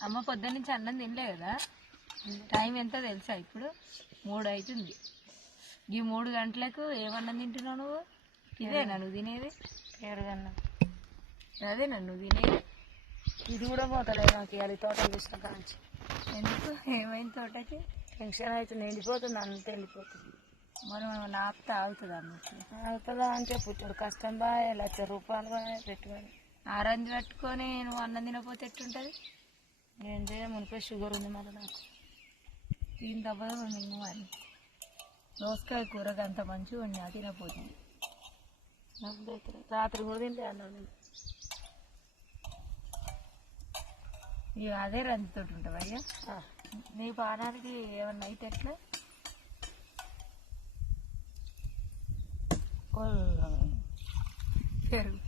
అమ్మ పొద్దున్న నుంచి అన్నం తినలే కదా. టైం ఎంత తెలుసా ఇప్పుడు? మూడు అవుతుంది ఈ మూడు గంటలకు ఏమన్నం తింటున్నావు నువ్వు? ఇదేనా నువ్వు తినేది? ఏడుగన్నా. అదేనా నువ్వు తినేది? ఇది కూడా పోతాడే నాకు ఇవాళ ఈ తోటలు చూసిన కాంచి. ఎందుకు? ఏమైంది తోటకి? టెన్షన్ అవుతుంది ఎండిపోతుంది అంత వెళ్ళిపోతుంది మనం ఏమన్నా ఆపితే ఆగుతుంది అన్నట్టు అవుతుందా అంటే పుట్టుడు కష్టం బాయ్ లక్ష రూపాయలు బాయ్ పెట్టుబడి ఆరెంజ్ పట్టుకొని నువ్వు అన్నం తినకపోతే ఎట్టుంటుంది? ఏం చేయ మునిపే షుగర్ ఉంది మరి నాకు. దీని తప్పదు నువ్వు అని దోసకాయ కూరగా అంత మంచిగా ఉంది అది తినపోతుంది రాత్రి కూడా తింటే అన్నాను ఇక అదే రంజితోటి ఉంటావు అయ్యా? నీ పానానికి ఏమన్నా అయితే ఎట్లా? పెరుగు.